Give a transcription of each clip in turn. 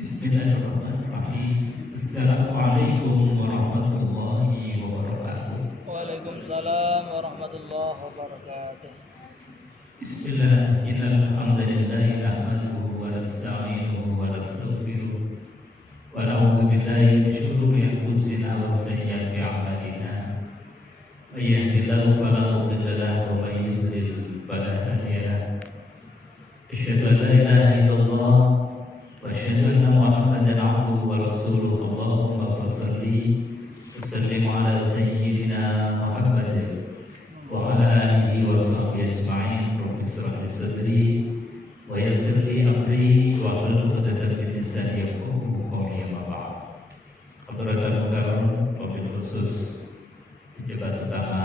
Bismillahirrahmanirrahim. Assalamualaikum warahmatullahi wabarakatuh. Waalaikumsalam warahmatullahi wabarakatuh. Bismillah, innal hamdalillahi nahmaduhu wa nasta'inuhu wa nastaghfiruh wa na'udzu billahi min shururi anfusina wa sayyiati a'malina. May yahdihillahu fala mudilla lahu wa may yudlil fala hadiya lahu. Asyhadu an la ilaha illallah wa asyhadu anna Muhammadan 'abduhu wa rasuluh. Allahumma shalli wa sallim ala sayyidina Muhammadin wa ala alihi wa sahbihi ajma'in. Rabbi shrah li sadri wa yassir li amri wa hlul 'uqdatam min lisani yafqahu qawli. Amma ba'd. Hadratul karam, wabil khusus pejabat utama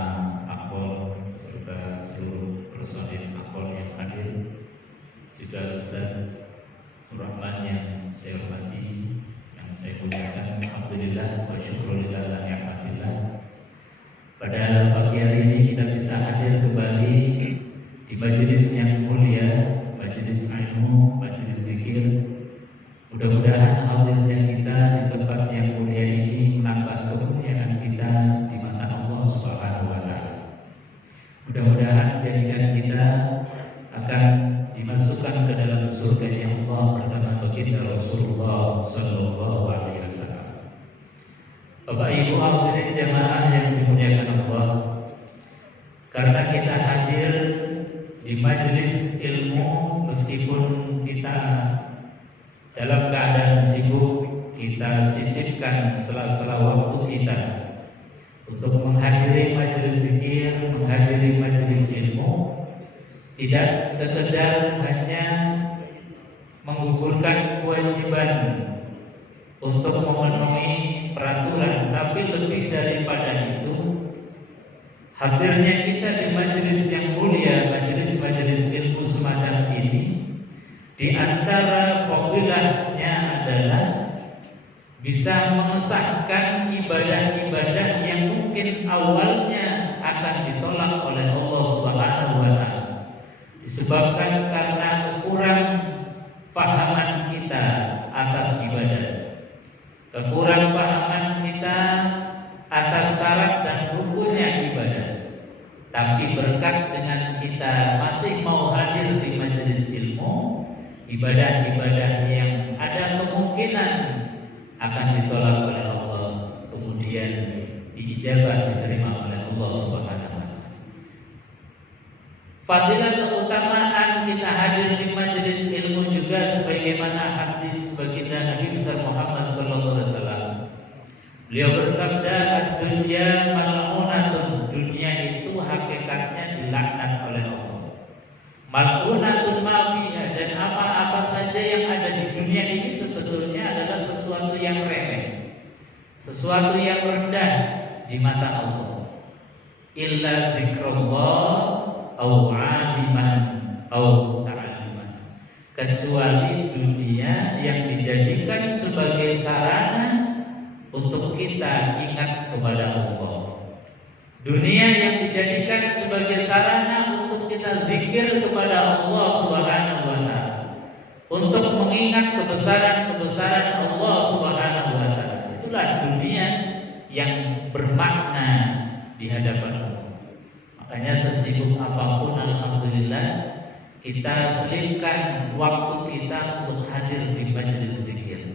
Akpol serta seluruh personil Akpol yang hadir, juga Ustaz Rahman yang saya hormati, yang saya muliakan. Alhamdulillah wa syukurillah ala ni'matillah. Pada pagi hari ini kita bisa hadir kembali di majelis yang mulia, majelis ilmu, majelis zikir. Mudah-mudahan hadirnya kita di tempat yang mulia ini menambah kemuliaan kita di mata Allah Subhanahu wa taala. Mudah-mudahan jadikan kita akan dimasukkan ke dalam surga yang Allah bersama baginda Rasulullah sallallahu alaihi wasallam. Bapak Ibu hadirin jamaah yang dimuliakan Allah, karena kita hadir di majelis ilmu meskipun kita dalam keadaan sibuk, kita sisipkan sela-sela waktu kita untuk menghadiri majelis zikir, menghadiri majelis ilmu. Tidak sekedar hanya menggugurkan kewajiban untuk memenuhi peraturan, tapi lebih daripada itu, hadirnya kita di majelis yang mulia, majelis-majelis ilmu semacam ini, di antara fadilahnya adalah bisa mengesahkan ibadah-ibadah yang mungkin awalnya akan ditolak oleh Allah Subhanahu wa taala. Disebabkan karena kekurang fahaman kita atas ibadah, kekurang fahaman kita atas syarat dan rukunnya ibadah. Tapi berkat dengan kita masih mau hadir di majelis ilmu, ibadah-ibadah yang ada kemungkinan akan ditolak oleh Allah, kemudian diijabah, diterima oleh Allah Subhanahu wa taala. Fadilah keutamaan kita hadir di majelis ilmu juga sebagaimana hadis baginda Nabi besar Muhammad sallallahu alaihi wasallam. Beliau bersabda, "Ad-dunya mal'unatun." Dunia itu hakikatnya dilaknat oleh Allah. Mal'unatun ma fiha, dan apa-apa saja yang ada di dunia ini sebetulnya adalah sesuatu yang remeh, sesuatu yang rendah di mata Allah. Illa zikrullah au aliman au ta'aliman, kecuali dunia yang dijadikan sebagai sarana untuk kita ingat kepada Allah, dunia yang dijadikan sebagai sarana untuk kita zikir kepada Allah Subhanahu wa taala, untuk mengingat kebesaran-kebesaran Allah Subhanahu wa taala. Itulah dunia yang bermakna di hadapan Allah. Makanya sesibuk apapun, alhamdulillah, kita selipkan waktu kita untuk hadir di majelis zikir.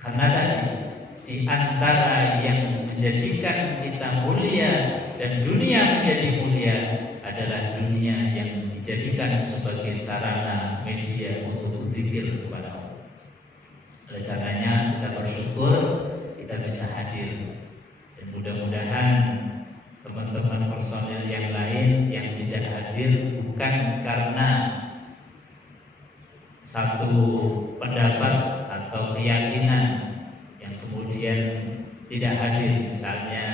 Karena tadi di antara yang menjadikan kita mulia dan dunia menjadi mulia adalah dunia yang dijadikan sebagai sarana media untuk zikir kepada Allah. Oleh karenanya kita bersyukur kita bisa hadir, dan mudah-mudahan teman-teman personil yang lain yang tidak hadir bukan karena satu pendapat atau keyakinan yang kemudian tidak hadir, misalnya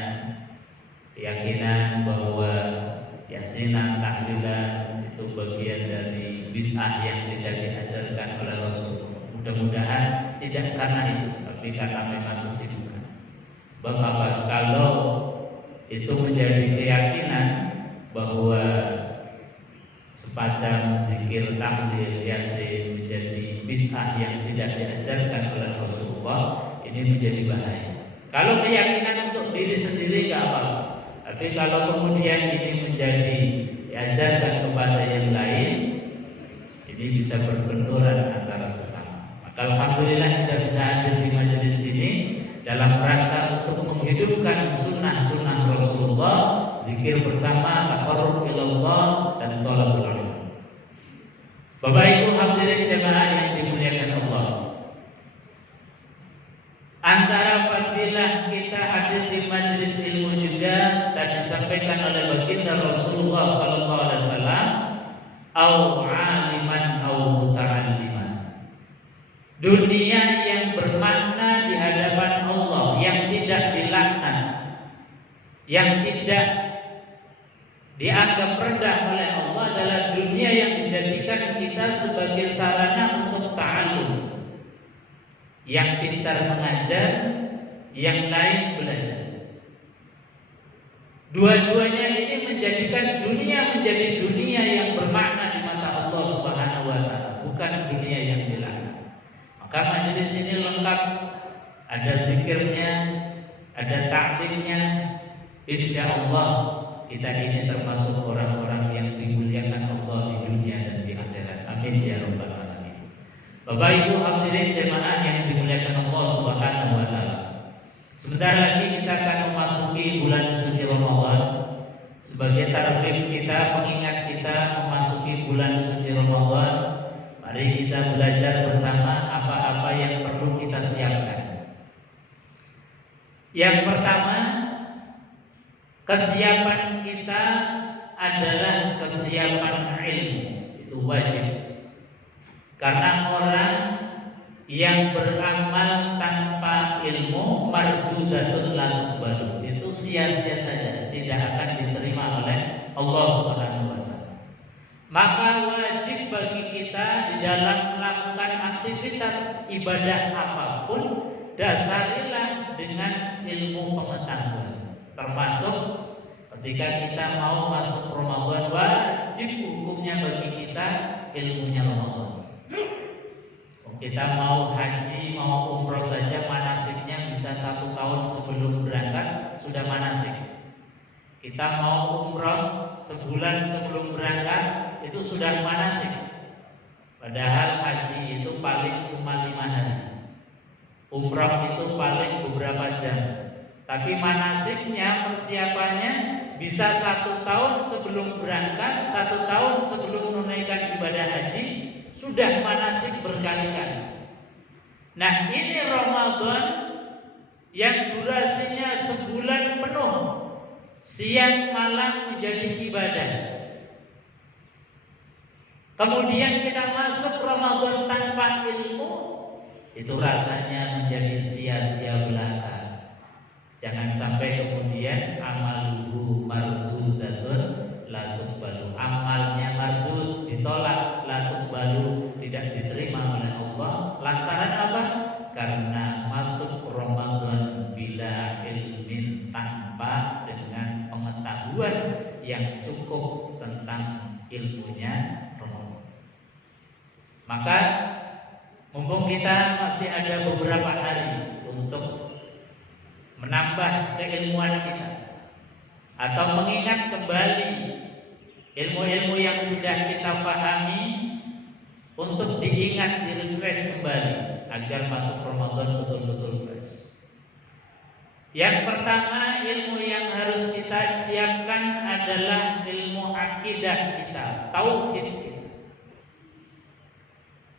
keyakinan bahwa yasinan, tahlilan itu bagian dari bid'ah yang tidak diajarkan oleh Rasulullah. Mudah-mudahan tidak karena itu, tapi karena memang kesibukan. Sebab apa? Kalau itu menjadi keyakinan bahwa semacam zikir, tahlil, yasin menjadi bid'ah yang tidak diajarkan oleh Rasulullah, ini menjadi bahaya. Kalau keyakinan untuk diri sendiri nggak apa-apa, tapi kalau kemudian ini menjadi diajarkan kepada yang lain, ini bisa berbenturan antara sesama. Maka alhamdulillah kita bisa hadir di majelis ini dalam rangka untuk menghidupkan sunnah-sunnah Rasulullah, zikir bersama, taqarrub ilallah, dan thalabul ilm. Bapak Ibu hadirin jemaah yang dimuliakan Allah, antara fadilah kita hadir di majelis ilmu juga dan disampaikan oleh baginda Rasulullah sallallahu alaihi wasallam, au aliman au muta'alliman. Dunia yang bermakna di hadapan Allah, yang tidak dilaknat, yang tidak dianggap rendah oleh Allah, adalah dunia yang dijadikan kita sebagai sarana untuk ta'allum. Yang pintar mengajar, yang lain belajar. Dua-duanya ini menjadikan dunia menjadi dunia yang bermakna di mata Allah Subhanahu wa taala, bukan dunia yang dilaknat. Maka majelis ini lengkap, ada zikirnya, ada taklimnya. Insya Allah kita ini termasuk orang-orang yang dimuliakan Allah di dunia dan di akhirat. Amin ya rabbal alamin. Bapak Ibu hadirin jemaah yang dimuliakan Allah Subhanahu wa taala, sebentar lagi kita akan memasuki bulan suci Ramadan. Sebagai targhib kita, pengingat kita memasuki bulan suci Ramadan, mari kita belajar bersama apa-apa yang perlu kita siapkan. Yang pertama, kesiapan kita adalah kesiapan ilmu. Itu wajib. Karena orang yang beramal tanpa ilmu mardudatun la tuqbalu, itu sia-sia saja, tidak akan diterima oleh Allah Subhanahu wa taala. Maka wajib bagi kita di dalam melakukan aktivitas ibadah apapun, dasarilah dengan ilmu pengetahuan. Termasuk ketika kita mau masuk Ramadan, wajib hukumnya bagi kita ilmunya Ramadan. Kita mau haji, mau umroh saja, manasiknya bisa 1 tahun sebelum berangkat sudah manasik. Kita mau umroh sebulan sebelum berangkat itu sudah manasik. Padahal haji itu paling cuma 5 hari, umroh itu paling beberapa jam. Tapi manasiknya, persiapannya bisa 1 tahun sebelum berangkat, 1 tahun sebelum menunaikan ibadah haji, sudah manasik berkali-kali. Nah, ini Ramadan yang durasinya sebulan penuh, siang malam menjadi ibadah. Kemudian kita masuk Ramadan tanpa ilmu, itu rasanya menjadi sia-sia belaka. Jangan sampai kemudian amaluhu mardudatun la tuqbalu, amalnya mardud, ditolak, la tuqbalu, tidak diterima oleh Allah. Lantaran apa? Karena masuk Ramadan bila ilmin, tanpa dengan pengetahuan yang cukup tentang ilmunya Ramadan. Maka mumpung kita masih ada beberapa hari untuk menambah keilmuan kita atau mengingat kembali ilmu-ilmu yang sudah kita pahami, untuk diingat, direfresh kembali agar masuk Ramadan betul-betul fresh. Yang pertama, ilmu yang harus kita siapkan adalah ilmu akidah kita, tauhid kita.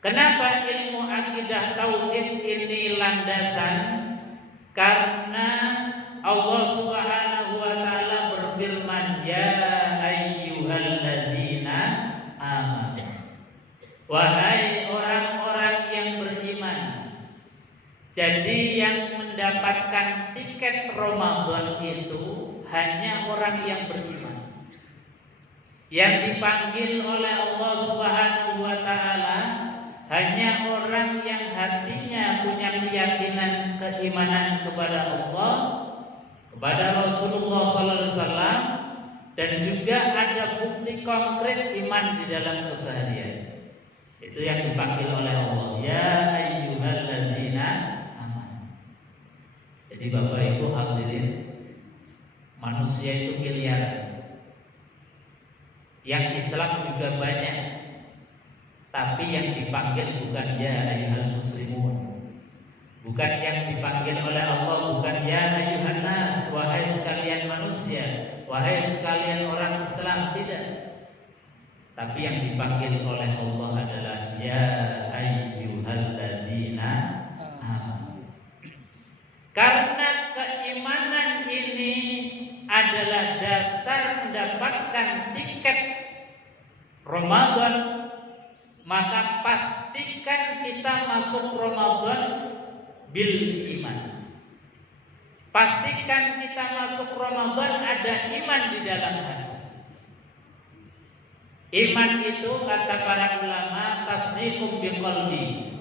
Kenapa ilmu akidah tauhid ini landasan? Karena Allah Subhanahu wa taala berfirman, ya ayyuhalladzina amanu, wahai orang-orang yang beriman. Jadi yang mendapatkan tiket Ramadan itu hanya orang yang beriman. Yang dipanggil oleh Allah Subhanahu wa taala hanya orang yang hatinya punya keyakinan keimanan kepada Allah, kepada Rasulullah sallallahu alaihi wasallam, dan juga ada bukti konkret iman di dalam keseharian. Itu yang dipanggil oleh Allah, ya ayyuhalladzina amanu. Jadi Bapak Ibu hadirin, manusia itu miliaran. Yang Islam juga banyak. Tapi yang dipanggil bukan ya ayyuhal muslimun. Bukan yang dipanggil oleh Allah, bukan ya ayyuhan nas, wahai sekalian manusia, wahai sekalian orang Islam, tidak. Tapi yang dipanggil oleh Allah adalah ya ayyuhalladzina amanu. Karena keimanan ini adalah dasar mendapatkan tiket Ramadan, maka pastikan kita masuk Ramadan bil iman. Pastikan kita masuk Ramadan ada iman di dalam hati. Iman itu kata para ulama tasdiqum biqalbi,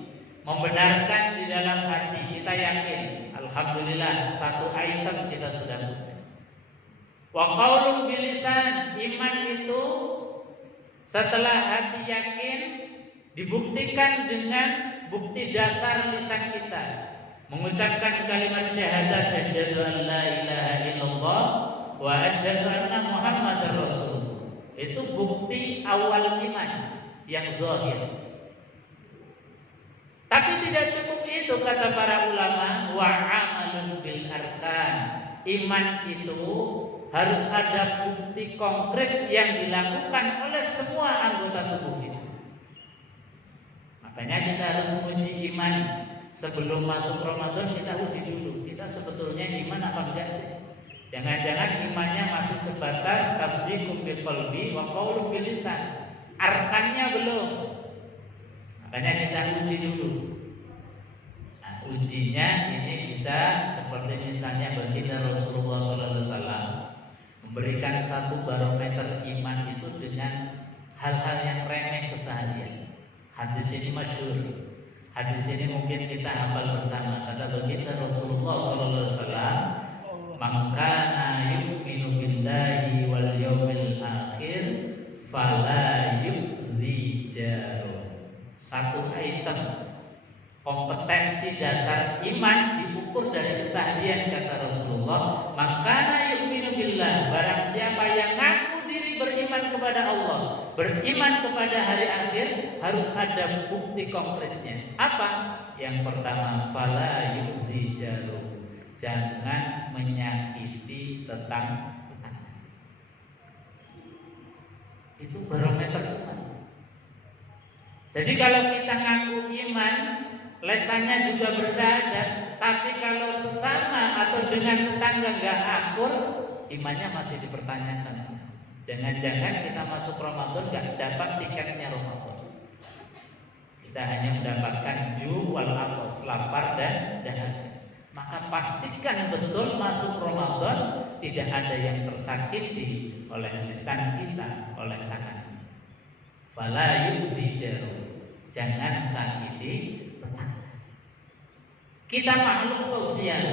membenarkan di dalam hati. Kita yakin, alhamdulillah satu item kita sudah punya. Wa qaulun bilisan, iman itu setelah hati yakin dibuktikan dengan bukti dasar lisan kita, mengucapkan kalimat syahadat asyhadu an la ilaha illallah wa asyhadu anna muhammadar rasul. Itu bukti awal iman yang zahir. Tapi tidak cukup itu kata para ulama, wa amalun bil arkan. Iman itu harus ada bukti konkret yang dilakukan oleh semua anggota tubuh kita. Makanya kita harus uji iman. Sebelum masuk Ramadan kita uji dulu, kita sebetulnya iman apa enggak sih? Jangan-jangan imannya masih sebatas tasdiqum biqalbi wa qaulun bilisan. Arkannya belum. Makanya kita uji dulu. Nah, ujinya ini bisa seperti misalnya baginda Rasulullah SAW memberikan satu barometer iman itu dengan hal-hal yang remeh keseharian. Hadis ini masyhur. Hadis ini mungkin kita hafal bersama. Kata baginda Rasulullah SAW, "Man kana yu'minu billahi wal yawmil akhir fala yu'dzi jaru." Satu item kompetensi dasar iman diukur dari keseharian kata Rasulullah. "Man kana yu'minu billah", barang siapa yang ngaku diri beriman kepada Allah, beriman kepada hari akhir, harus ada bukti konkretnya. Apa? Yang pertama, fala yu'dzi jaru, jangan menyakiti tetangga. Itu barometer iman. Jadi kalau kita ngaku iman, lesannya juga bersyahadat, tapi kalau sesama atau dengan tetangga nggak akur, imannya masih dipertanyakan. Jangan-jangan kita masuk Ramadan nggak dapat tiketnya Ramadan. Kita hanya mendapatkan ju wal atos, lapar dan dahaga. Maka pastikan betul masuk Ramadan tidak ada yang tersakiti oleh lisan kita, oleh tangan. Fala yu'dzi jaru, jangan sakiti tetangga. Kita makhluk sosial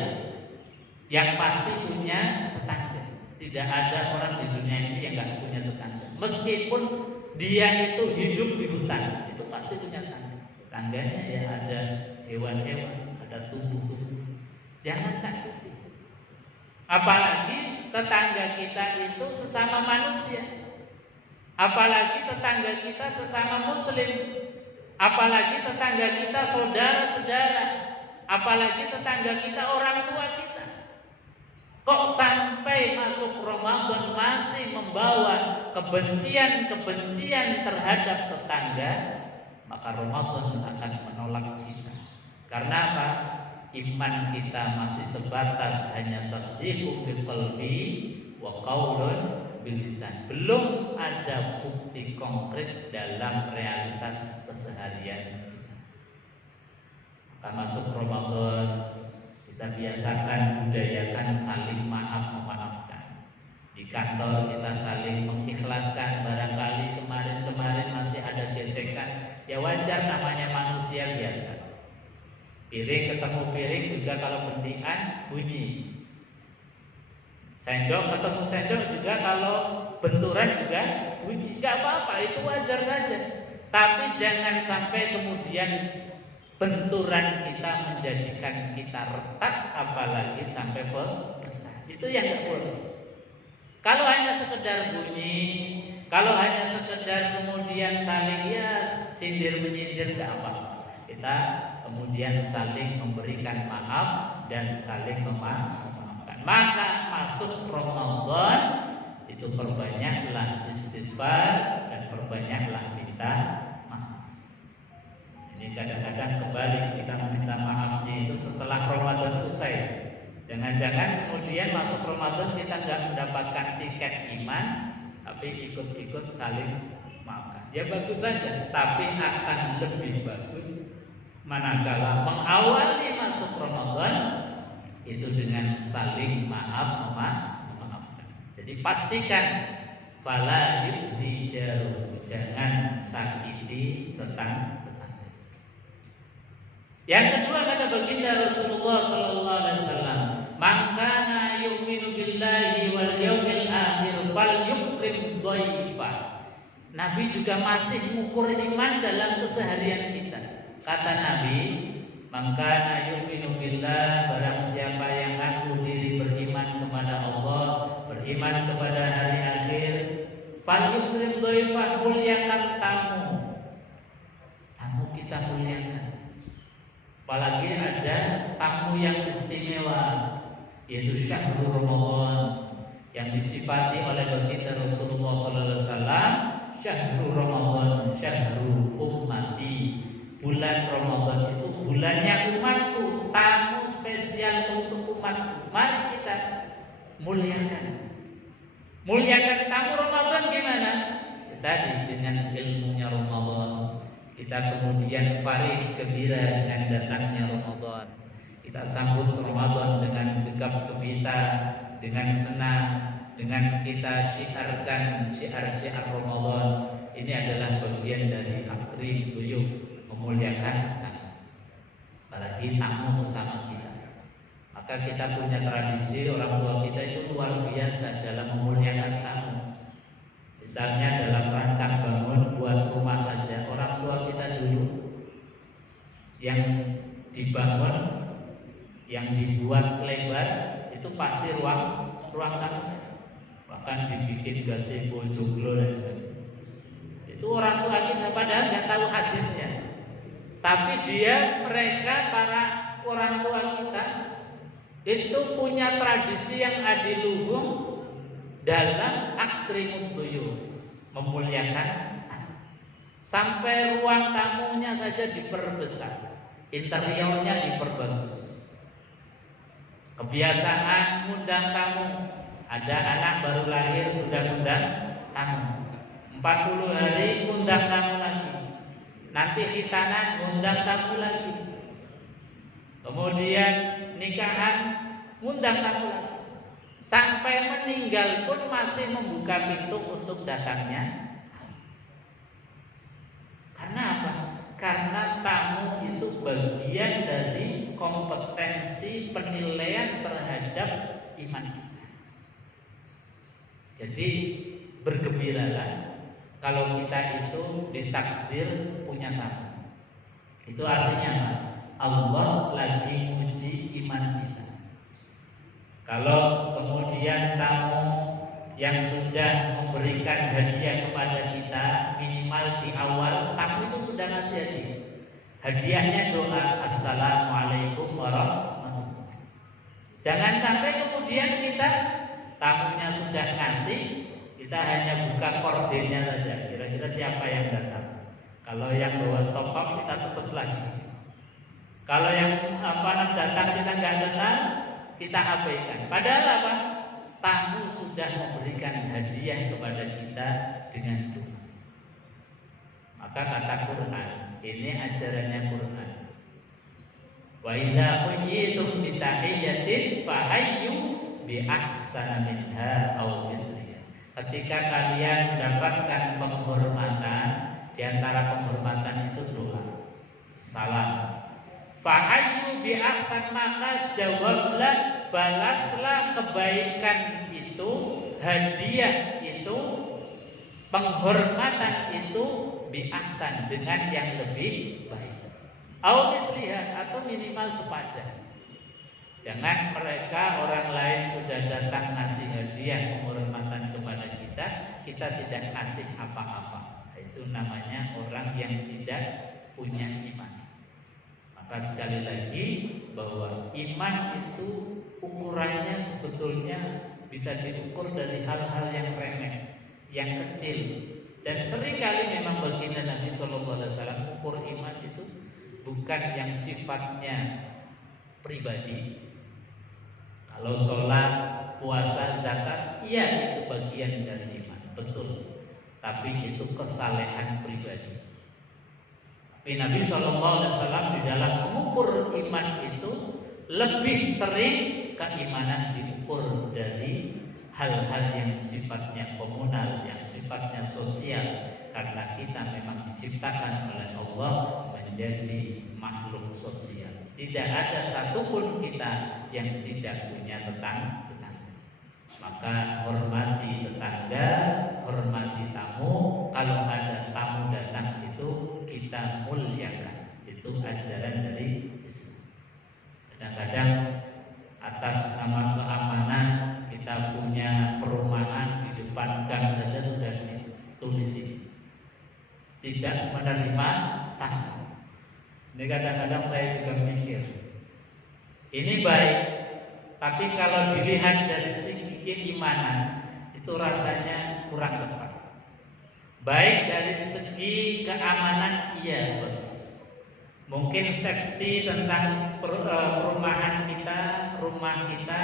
yang pasti punya tetangga. Tidak ada orang di dunia ini yang nggak punya tetangga. Meskipun dia itu hidup di hutan, itu pasti punya tetangga. Tetangganya ya ada hewan-hewan, ada tumbuh-tumbuh. Jangan sakiti. Apalagi tetangga kita itu sesama manusia. Apalagi tetangga kita sesama muslim. Apalagi tetangga kita saudara-saudara. Apalagi tetangga kita orang tua kita. Kok sampai masuk Ramadan masih membawa kebencian-kebencian terhadap tetangga, maka Ramadan akan menolak kita. Karena apa? Iman kita masih sebatas hanya tasdiqu biqalbi wa qaulun bilisan. Belum ada bukti konkret dalam realitas keseharian kita. Maka masuk Ramadan, kita biasakan, budayakan saling maaf-memaafkan. Di kantor kita saling mengikhlaskan. Barangkali kemarin-kemarin masih ada gesekan, ya wajar, namanya manusia biasa. Piring ketemu piring juga kalau bendian bunyi. Sendok ketemu sendok juga kalau benturan juga bunyi, nggak apa-apa, itu wajar saja. Tapi jangan sampai kemudian benturan kita menjadikan kita retak, apalagi sampai pecah. Itu yang nggak boleh. Kalau hanya sekedar bunyi, kalau hanya sekedar kemudian saling ya sindir menyindir, nggak apa. Kita kemudian saling memberikan maaf dan saling memaafkan. Maka masuk Ramadan itu perbanyaklah istighfar dan perbanyaklah minta maaf. Ini kadang-kadang kembali kita meminta maafnya itu setelah Ramadan usai. Jangan-jangan kemudian masuk Ramadan kita nggak mendapatkan tiket iman, tapi ikut-ikut saling maafkan. Ya bagus saja, tapi akan lebih bagus manakala mengawali masuk Ramadan itu dengan saling memaafkan. Jadi pastikan fala yudhijaru, jangan sakiti tetangga. Yang kedua kata baginda Rasulullah sallallahu alaihi wasallam, "Man kana yu'minu billahi wal yawmil akhir falyukrim dhaifah." Nabi juga masih mengukur iman dalam keseharian kita. Kata Nabi, "Man kana yu'minu billah," barang siapa yang ngaku diri beriman kepada Allah, beriman kepada hari akhir, falyukrim dhaifah, muliakan tamu. Tamu kita muliakan. Apalagi ada tamu yang istimewa, yaitu syahrul Ramadan yang disifati oleh baginda Rasulullah SAW, syahrul Ramadan, syahrul ummati. Bulan Ramadan itu bulannya umatku, tamu spesial untuk umatku. Mari kita muliakan. Muliakan tamu Ramadan gimana? Tadi dengan ilmunya Ramadan. Kita kemudian farih gembira dengan datangnya Ramadan. Kita sambut Ramadan dengan gegap gempita, dengan senang, dengan kita syiarkan syiar-syiar Ramadan. Ini adalah bagian dari akrim duyuf, memuliakan tamu. Apalagi tamu sesama kita. Maka kita punya tradisi, orang tua kita itu luar biasa dalam memuliakan tamu. Misalnya dalam rancang bangun buat rumah saja, orang tua kita dulu yang dibangun, yang dibuat lebar itu pasti ruang tamu, bahkan dibikin gazebo, joglo dan sebagainya. Itu orang tua kita padahal nggak tahu hadisnya, tapi mereka para orang tua kita itu punya tradisi yang adiluhung dalam akrimud duyuf, memuliakan tamu. Sampai ruang tamunya saja diperbesar, interiornya diperbagus. Kebiasaan ngundang tamu, ada anak baru lahir sudah ngundang tamu, 40 hari ngundang tamu lagi, nanti khitanan ngundang tamu lagi, kemudian nikahan ngundang tamu lagi. Sampai meninggal pun masih membuka pintu untuk datangnya. Karena apa? Karena tamu itu bagian dari kompetensi penilaian terhadap iman kita. Jadi bergembiralah kalau kita itu ditakdir punya tamu. Itu artinya apa? Allah lagi uji iman kita. Kalau kemudian tamu yang sudah memberikan hadiah kepada kita, minimal di awal tamu itu sudah ngasih hadiah. Hadiahnya doa assalamualaikum warahmatullahi. Jangan sampai kemudian kita tamunya sudah ngasih, kita hanya buka kordennya saja. Kira-kira siapa yang datang? Kalau yang bawa stop up kita tutup lagi. Kalau yang datang kita nggak kenal, kita abaikan. Padahal apa? Tamu sudah memberikan hadiah kepada kita dengan doa. Maka kata Quran, ini ajarannya Quran. Wa idza huyyitum bi tahiyyatin fahayyu bi ahsana minha aw misliha. Ketika kalian mendapatkan penghormatan, di antara penghormatan itu doa. Salam. Fahayyu bi ahsan, maka jawablah balaslah kebaikan itu, hadiah itu, penghormatan itu bi'ahsan, dengan yang lebih baik. Au misliha, atau minimal sepadan. Jangan mereka orang lain sudah datang ngasih hadiah penghormatan kepada kita, kita tidak ngasih apa-apa. Itu namanya orang yang tidak punya iman. Maka sekali lagi bahwa iman itu ukurannya sebetulnya bisa diukur dari hal-hal yang remeh, yang kecil. Dan seringkali memang baginda Nabi SAW ukur iman itu bukan yang sifatnya pribadi. Kalau sholat, puasa, zakat, iya itu bagian dari iman, betul. Tapi itu kesalehan pribadi. Tapi Nabi SAW di dalam mengukur iman itu lebih sering keimanan diukur dari hal-hal yang sifatnya komunal, yang sifatnya sosial. Karena kita memang diciptakan oleh Allah menjadi makhluk sosial. Tidak ada satupun kita yang tidak punya tetangga. Maka hormati tetangga, hormati tamu. Kalau ada tamu datang itu kita muliakan. Itu ajaran dari Islam. Kadang-kadang atas nama keamanan kita punya perumahan di depan gang saja sudah ditulis ini, tidak menerima tamu. Ini kadang-kadang saya juga mikir, ini baik, tapi kalau dilihat dari segi keimanan itu rasanya kurang tepat. Baik dari segi keamanan, iya bagus. Mungkin safety tentang perumahan kita, rumah kita,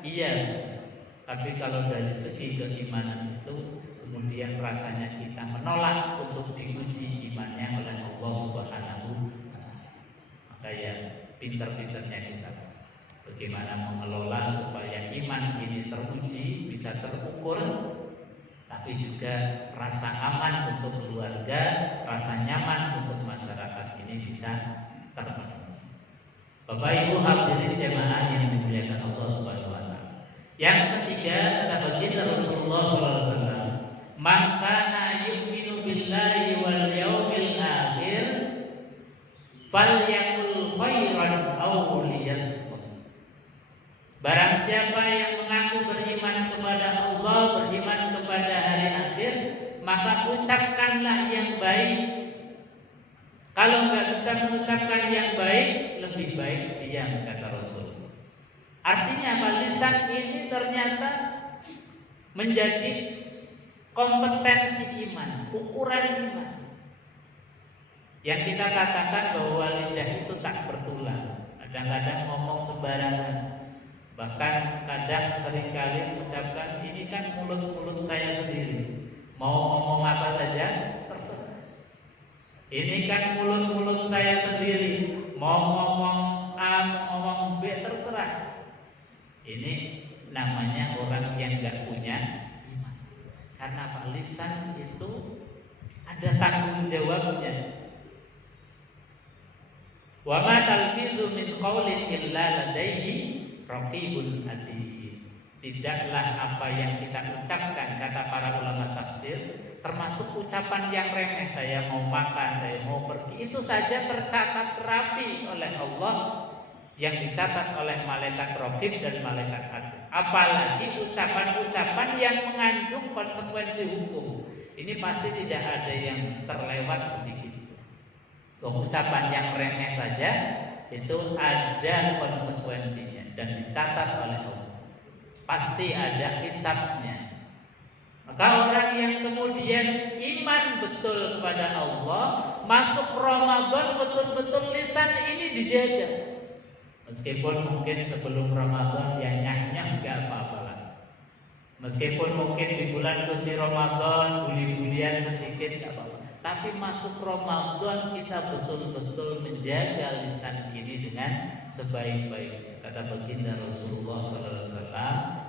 iya bisa. Tapi kalau dari segi keimanan itu kemudian rasanya kita menolak untuk diuji imannya oleh Allah Subhanahu wa Ta'ala. Maka ya pinter-pinternya kita bagaimana mengelola supaya iman ini teruji, bisa terukur, tapi juga rasa aman untuk keluarga, rasa nyaman untuk masyarakat ini bisa terpenuhi. Bapak Ibu hadirin jemaah yang dimuliakan Allah Subhanahu wa Ta'ala. Yang ketiga kata baginda Rasulullah SAW, "Man kana yu'minu billahi wal yaumil akhir falyaqul khairan aw liyasmut." Barang siapa yang mengaku beriman kepada Allah, beriman kepada hari akhir, maka ucapkanlah yang baik. Kalau nggak bisa mengucapkan yang baik, lebih baik diam, kata Rasul. Artinya apa? Lisan ini ternyata menjadi kompetensi iman, ukuran iman. Yang kita katakan bahwa lidah itu tak bertulang. Kadang-kadang ngomong sembarangan. Bahkan kadang seringkali mengucapkan, ini kan mulut-mulut saya sendiri, mau ngomong apa saja terserah. Ini kan mulut-mulut saya sendiri, mau ngomong A, mau ngomong B terserah. Ini namanya orang yang gak punya iman. Karena apa? Lisan itu ada tanggung jawabnya. Wa ma talfizu min qaulin illa ladaihi raqibun atid. Tidaklah apa yang kita ucapkan, kata para ulama tafsir, termasuk ucapan yang remeh, saya mau makan, saya mau pergi, itu saja tercatat rapi oleh Allah, yang dicatat oleh malaikat raqib dan malaikat atid. Apalagi ucapan-ucapan yang mengandung konsekuensi hukum. Ini pasti tidak ada yang terlewat sedikit. Ucapan yang remeh saja itu ada konsekuensinya dan dicatat oleh Allah. Pasti ada hisabnya. Maka orang yang kemudian iman betul kepada Allah, masuk Ramadan betul-betul lisan ini dijaga. Meskipun mungkin sebelum Ramadan ya nyah-nyah gak apa-apa lah. Meskipun mungkin di bulan suci Ramadan bully-bulian sedikit gak apa-apa. Tapi masuk Ramadan kita betul-betul menjaga lisan ini dengan sebaik-baiknya. Kata baginda Rasulullah SAW,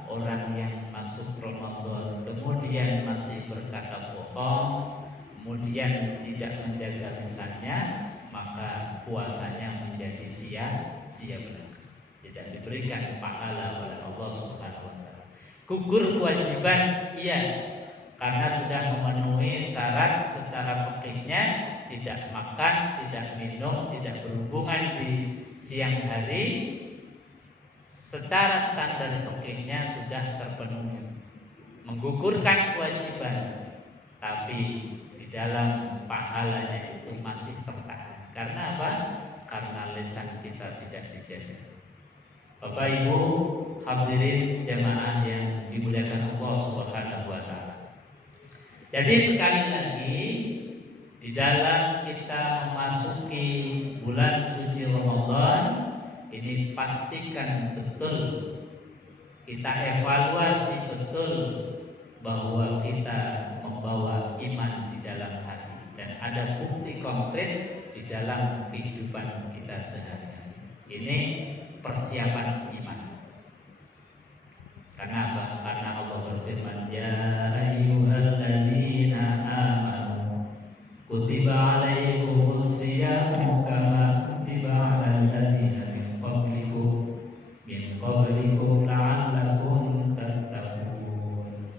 orang yang masuk Ramadan kemudian masih berkata bohong, kemudian tidak menjaga lisannya, maka puasanya menjadi sia-sia belaka. tidak diberikan pahala oleh Allah Subhanahu wa taala. Gugur kewajiban iya, karena sudah memenuhi syarat secara fikihnya, tidak makan, tidak minum, tidak berhubungan di siang hari, secara standar fikihnya sudah terpenuhi, menggugurkan kewajiban, tapi di dalam pahalanya itu masih tertahan. Karena apa? Karena lisan kita tidak dijaga. Bapak Ibu hadirin jamaah yang dimuliakan Allah Subhanahu wa taala. Jadi sekali lagi, di dalam kita memasuki bulan suci Ramadan ini, pastikan betul, kita evaluasi betul bahwa kita membawa iman di dalam hati dan ada bukti konkret di dalam kehidupan kita sehari-hari. Ini persiapan iman. Karena apa? Karena Allah berfirman, ya ayyuhalladzina amanu kutiba alaikumus syiyamu kama kutiba alal ladzina min qablikum la'allakum tattaqun.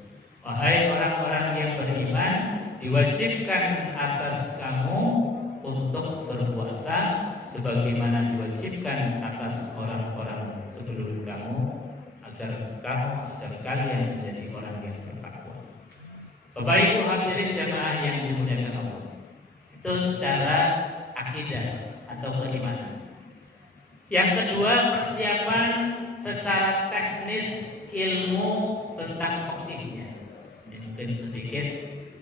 Wahai orang-orang yang beriman, diwajibkan atas kamu untuk berpuasa sebagaimana diwajibkan atas orang-orang sebelum kamu, agar kalian menjadi orang yang bertakwa. Bapak Ibu hadirin jamaah yang dimuliakan Allah, itu secara akidah atau keimanan. Yang kedua, persiapan secara teknis ilmu tentang fikihnya. Ini mungkin sedikit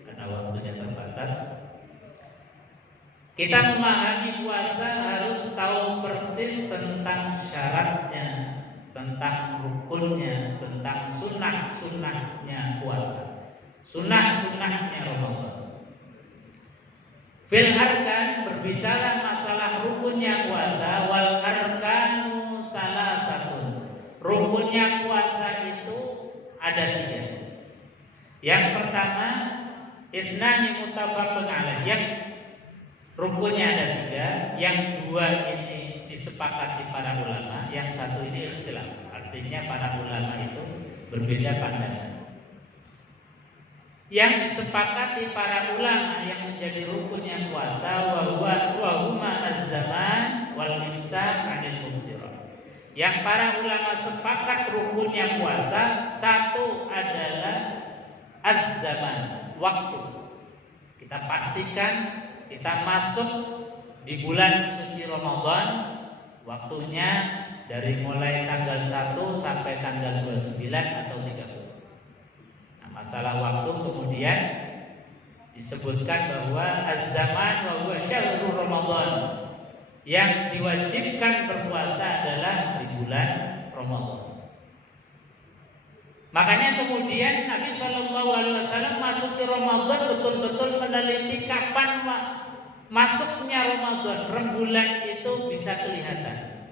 karena waktunya terbatas. Kita memahami puasa harus tahu persis tentang syaratnya, tentang rukunnya, tentang sunnah-sunnahnya puasa, sunnah-sunnahnya Ramadan. Fil arkan, berbicara masalah rukunnya puasa, wal arkanu salasatun. Rukunnya puasa itu ada 3. Yang pertama, isnani muttafaqun alaih. Yang rukunnya ada 3, yang 2 ini disepakati para ulama, yang 1 ini ikhtilaf. Artinya para ulama itu berbeda pandangan. Yang disepakati para ulama yang menjadi rukunnya puasa wa huma az-zaman wal imsak 'anil muftirat. Yang para ulama sepakat rukunnya puasa, 1 adalah az-zaman, waktu. Kita pastikan kita masuk di bulan suci Ramadan, waktunya dari mulai tanggal 1 sampai tanggal 29 atau 30. Nah, masalah waktu kemudian disebutkan bahwa az-zaman wa huwa syahrul Ramadan. Yang diwajibkan berpuasa adalah di bulan Ramadan. Makanya kemudian Nabi SAW masuk ke Ramadan betul-betul meneliti kapan masuknya Ramadan. Rembulan itu bisa kelihatan.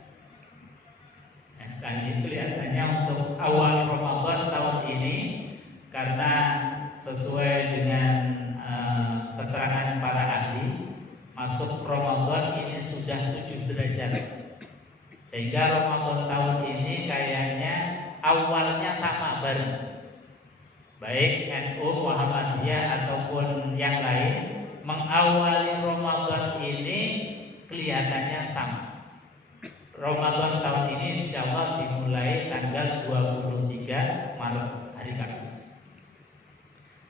Kan ini kelihatannya untuk awal Ramadan tahun ini, karena sesuai dengan keterangan para ahli, masuk Ramadan ini sudah 7 derajat. Sehingga Ramadan tahun ini kayaknya awalnya sama bareng. Baik NU, Muhammadiyah ataupun yang lain mengawali Ramadan ini kelihatannya sama. Ramadan tahun ini insya Allah dimulai tanggal 23 Maret, hari Kamis.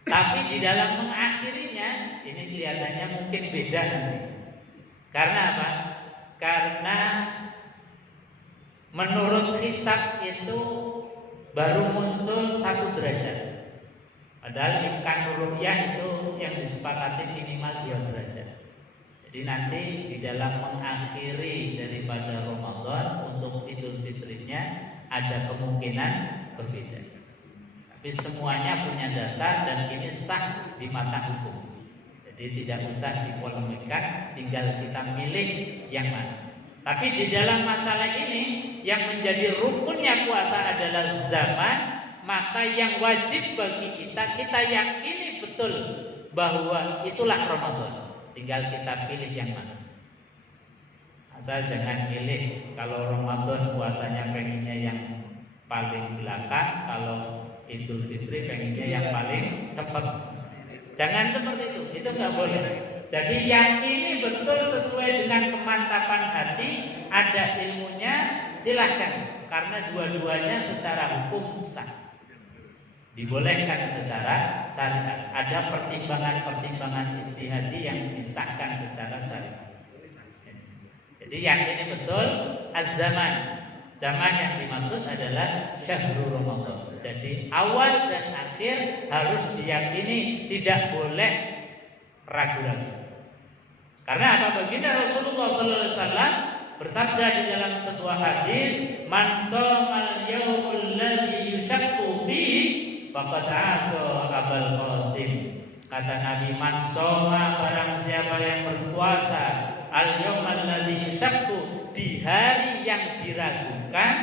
Tapi di dalam mengakhirinya ini kelihatannya mungkin beda nanti. Karena apa? Karena menurut hisab itu baru muncul 1 derajat. Padahal imkan ru'yah itu yang disepakati minimal 2 derajat. Jadi nanti di dalam mengakhiri daripada Ramadan untuk Idul Fitrinya ada kemungkinan berbeda. Tapi semuanya punya dasar dan ini sah di mata hukum. Jadi tidak usah dipolemikan, tinggal kita milih yang mana. Tapi di dalam masalah ini yang menjadi rukunnya puasa adalah zaman, maka yang wajib bagi kita yakini betul bahwa itulah Ramadan. Tinggal kita pilih yang mana. Nah, Asal jangan milih, kalau Ramadan puasanya pengennya yang paling belakang, kalau Idul Fitri pengennya yang paling cepat. Jangan seperti itu nggak boleh. Jadi yakini betul sesuai dengan kemantapan hati, ada ilmunya, silahkan. Karena dua-duanya secara hukum sah, dibolehkan secara syariat. Ada pertimbangan-pertimbangan istihadi yang disahkan secara syariat. Jadi yakini betul az-zaman. Zaman yang dimaksud adalah syahrul Ramadan. Jadi awal dan akhir harus diyakini, tidak boleh ragu-ragu. Karena apa? Baginda Rasulullah SAW bersabda di dalam sebuah hadis, "Man shamal yaumul ladzi yushaqqu fihi faqad 'asa Abul Qasim." Kata Nabi, man shoma, barang siapa yang berpuasa al yaumal ladzi yushaqqu, di hari yang diragukan,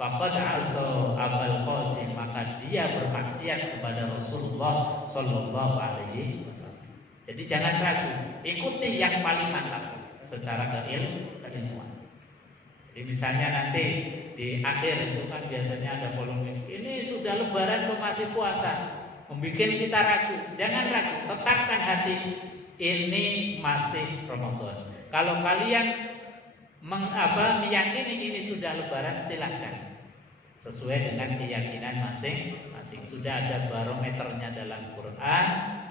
faqad 'asa Abul Qasim, maka dia bermaksiat kepada Rasulullah sallallahu alaihi wasallam. Jadi jangan ragu, ikuti yang paling mantap secara keilmuan. Jadi misalnya nanti di akhir itu kan biasanya ada polemik, ini sudah lebaran kok masih puasa, membuat kita ragu. Jangan ragu, tetapkan hati, ini masih Ramadan. Kalau kalian meyakini ini sudah lebaran, silahkan sesuai dengan keyakinan masing-masing. Sudah ada barometernya dalam Quran,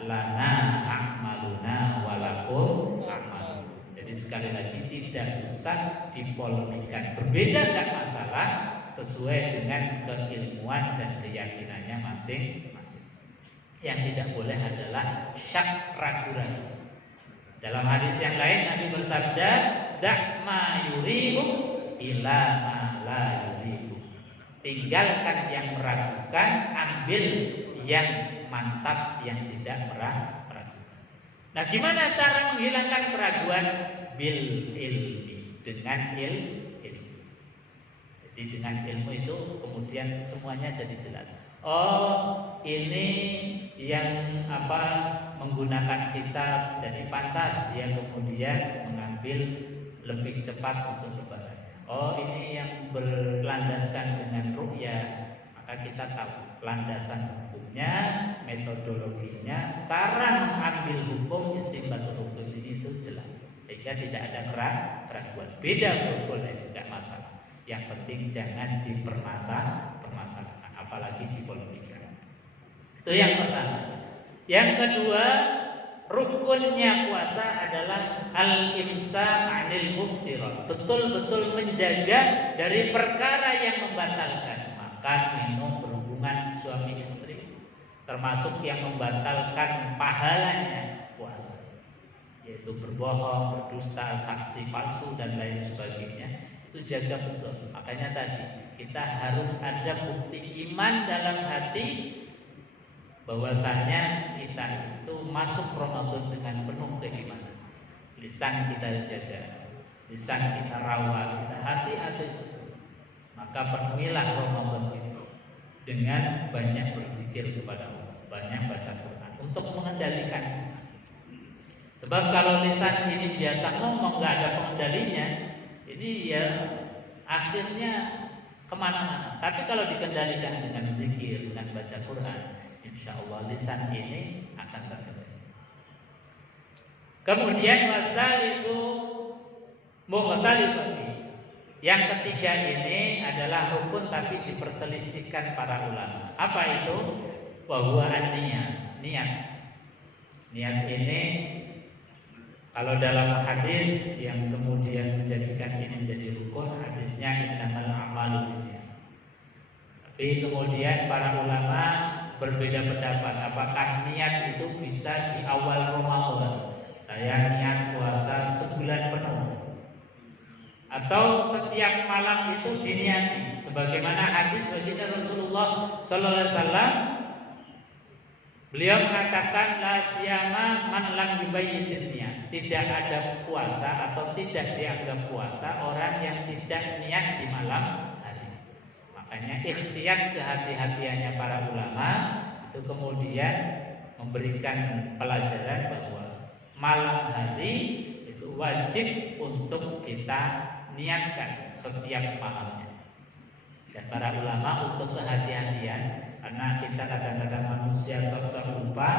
lana a'maluna walakum a'malukum. Jadi sekali lagi tidak usah dipolemikan. Berbeda enggak masalah, sesuai dengan keilmuan dan keyakinannya masing-masing. Yang tidak boleh adalah syak, ragu-ragu. Dalam hadis yang lain Nabi bersabda, "Da' ma yuribu ila ma la yuribu." Tinggalkan yang meragukan, ambil yang mantap, yang tidak meragukan. Nah, gimana cara menghilangkan keraguan? Bil ilmi, dengan ilmu. Jadi dengan ilmu itu kemudian semuanya jadi jelas. Oh, ini yang menggunakan hisab, jadi pantas dia kemudian mengambil lebih cepat untuk lebaran. Oh, ini yang berlandaskan dengan ru'ya, maka kita tahu landasan hukumnya, metodologinya, cara mengambil hukum, istinbatul hukum ini itu jelas, sehingga tidak ada keraguan. Beda boleh, tidak masalah. Yang penting jangan dipermasalahkan, apalagi dipolemikan. Itu yang pertama. Yang kedua, rukunnya puasa adalah al-imsak 'anil muftirat. Betul-betul menjaga dari perkara yang membatalkan makan, minum, berhubungan suami istri, termasuk yang membatalkan pahalanya puasa, yaitu berbohong, berdusta, saksi palsu dan lain sebagainya. Itu jaga betul. Makanya tadi kita harus ada bukti iman dalam hati bahwasanya kita itu masuk Ramadan dengan penuh keimanan. Lisan kita jaga, lisan kita rawat, kita hati-hati betul. Maka penuhilah Ramadan itu dengan banyak berzikir kepada Allah, banyak baca Quran untuk mengendalikan lisan. Sebab kalau lisan ini biasa ngomong, nggak ada pengendalinya, ini ya akhirnya kemana-mana. Tapi kalau dikendalikan dengan zikir, dengan baca Quran, insya Allah lisan ini akan terkendali. Kemudian wasalisu mukhtalifati. Yang ketiga ini adalah rukun tapi diperselisihkan para ulama. Apa itu? Wa huwa an-niyat. Niat ini kalau dalam hadis yang kemudian menjadikan ini menjadi rukun, hadisnya innamal a'malu binniyat. Tapi kemudian para ulama berbeda pendapat, apakah niat itu bisa di awal Ramadan, saya niat puasa sebulan penuh, atau setiap malam itu diniati, sebagaimana hadis baginda Rasulullah sallallahu alaihi wasallam, beliau mengatakan la siyama man lam yubayyitin niat, tidak ada puasa atau tidak dianggap puasa orang yang tidak niat di malam hari. Makanya ikhtiar kehati-hatiannya para ulama itu kemudian memberikan pelajaran bahwa malam hari itu wajib untuk kita niatkan setiap malamnya. Dan para ulama untuk kehati-hatian, karena kita kadang-kadang manusia sok-sok lupa,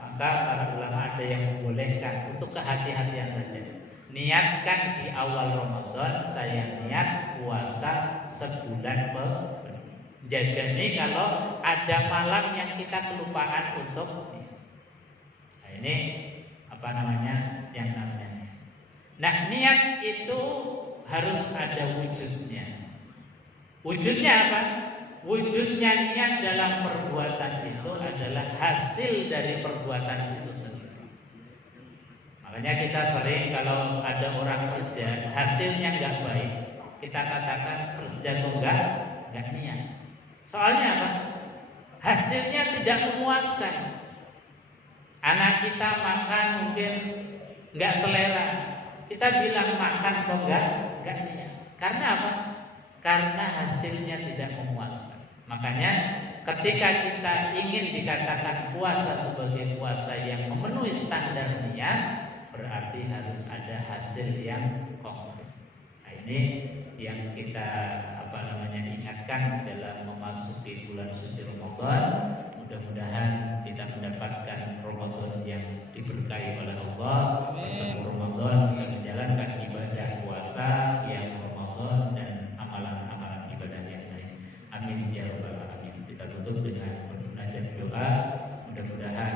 maka para ulama ada yang membolehkan untuk kehati-hatian saja. Niatkan di awal Ramadan, saya niat puasa sebulan penuh. Jaga nih kalau ada malam yang kita kelupaan untuk nah, ini apa namanya yang namanya niat. Nah, niat itu harus ada wujudnya. Wujudnya apa? Wujudnya niat dalam perbuatan itu adalah hasil dari perbuatan itu sendiri. Makanya kita sering kalau ada orang kerja hasilnya nggak baik, kita katakan kerja kok nggak niat. Soalnya apa? Hasilnya tidak memuaskan. Anak kita makan mungkin nggak selera, kita bilang makan kok nggak niat. Karena apa? Karena hasilnya tidak memuaskan. Makanya ketika kita ingin dikatakan puasa sebagai puasa yang memenuhi standar niat, berarti harus ada hasil yang konkret. Nah, ini yang kita ingatkan dalam memasuki bulan suci Ramadan. Mudah-mudahan kita mendapatkan Ramadan yang diberkahi oleh Allah. Bertemu Ramadan bisa menjalankan ibadah puasa yang Ramadan dan amalan-amalan ibadah yang lain. Amin ya rabbal alamin. Kita tutup dengan munajat doa. Mudah-mudahan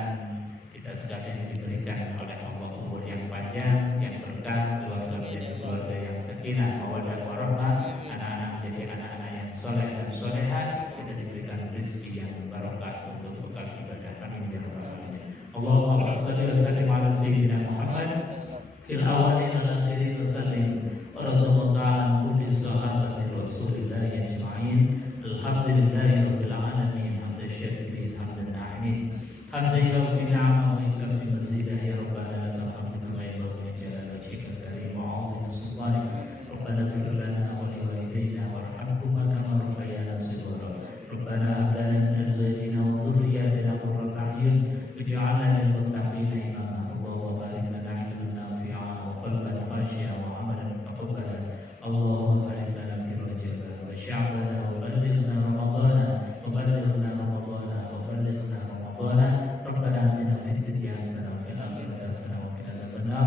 kita sekalian diberikan oleh Allah umur yang panjang, yang berkah, keluarga menjadi keluarga yang sakinah, mawaddah warahmah, anak-anak menjadi anak-anak yang soleh dan soleha, kita diberikan rezeki yang barokah untuk bekal ibadah. Amin ya rabbal alamin. Allahumma shalli wa sallim ala sayyidina Muhammad fil awwalin wal akhirin wa sallim wa radhiyallahu ta'ala an kulli sahabati Rasulillah ajma'in. Alhamdulillahi rabbil alamin. Hamdan syakirin, hamdan na'imin, hamdan yaghfir ni'amahu wa yakfi mazidah. Ya rabbana lakal hamdu kama yanbaghi li jalali wajhikal karim wa 'azimi sultanik. Rabbana ighfir lana wa li walidayna warhamhuma kama rabbayana shighara. Rabbana hab lana min azwajina wa dhurriyyatina qurrata a'yun waj'alna lil muttaqina imama. Allahumma barik lana 'ilman nafi'an wa qalban khashi'an wa 'amalan mutaqabbalan. Allahumma barik lana fi Rajab wa Sya'ban wa ballighna Ramadana wa ballighna Ramadana wa ballighna Ramadana. Rabbana atina fid dunya hasanah wa fil akhirati hasanah wa qina adzabannar.